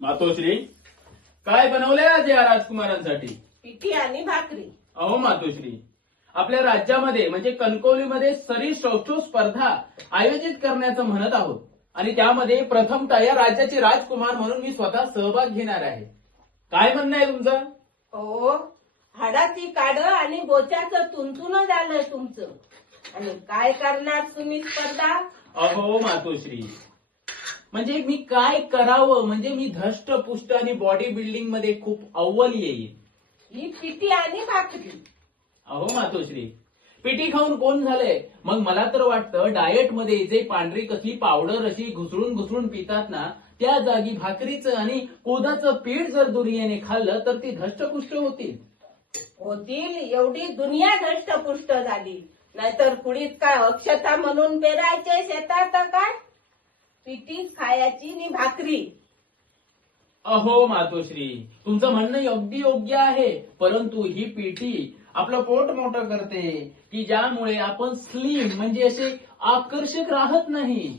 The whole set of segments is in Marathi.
मातोश्री काय बनवलंय आज या राजकुमारांसाठी? पिठी आणि भाकरी. अहो मातोश्री आपल्या राज्यामध्ये म्हणजे कणकवलीमध्ये सरी शौचो स्पर्धा आयोजित करण्याचं म्हणत आहोत. आणि त्यामध्ये प्रथमतः या राज्याचे राजकुमार म्हणून मी स्वतः सहभाग घेणार आहे. काय म्हणणं आहे तुमचं? हो हाडाची काड आणि बोच्याचं तुंतुन झालं तुमचं. आणि काय करणार तुम्ही स्पर्धा? अहो मातोश्री म्हणजे मी काय करावं? म्हणजे मी धष्ट पुष्ट आणि बॉडी बिल्डिंगमध्ये खूप अव्वल येईल ही पिठी आणि भाकरी. अहो मातोश्री. पिठी खाऊन कोण झालंय? मग मला तर वाटतं डाएटमध्ये जे पांढरी कसली पावडर अशी घुसळून घुसळून पितात ना त्या जागी भाकरीचं आणि कोदाचं पीठ जर दुनियाने खाल्लं तर ती धष्टपुष्ट होतील. होतील. एवढी दुनिया धष्टपुष्ट झाली. नाहीतर कुडीत काय अक्षता म्हणून पेरायचे शेतात काय? पिठीच खायची नि भाकरी. अहो मातोश्री तुमचं म्हणणं अगदी योग्य आहे परंतु ही पिठी आपलं पोट मोठं करते की ज्यामुळे आपण स्लिम म्हणजे असे आकर्षक राहत नाही.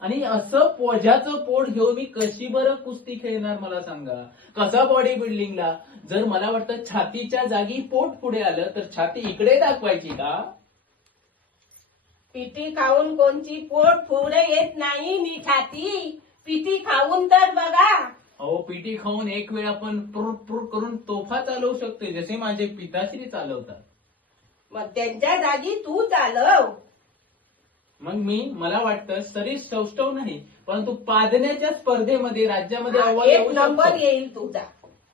आणि असं पोझ्याचं पोट घेऊन मी कशी बरं कुस्ती खेळणार मला सांगा. कसा बॉडी बिल्डिंगला जर मला वाटतं छातीच्या जागी पोट पुढे आलं तर छाती इकडे दाखवायची का? पिठी खाऊन कोणची पोट फुगडे येत नाही नि छाती पिठी खाऊन तर बघा. अहो पिठी खाऊन एक वेळ आपण प्रुर करून तोफा चालवू शकतो जसे माझे पिताश्री चालवतात. मग त्यांच्या जागी तू चालव. मग मी मला वाटतं सरी सौष्टव नाही परंतु पादण्याच्या स्पर्धेमध्ये राज्यामध्ये अव्वल एक नंबर. येईल तुझा.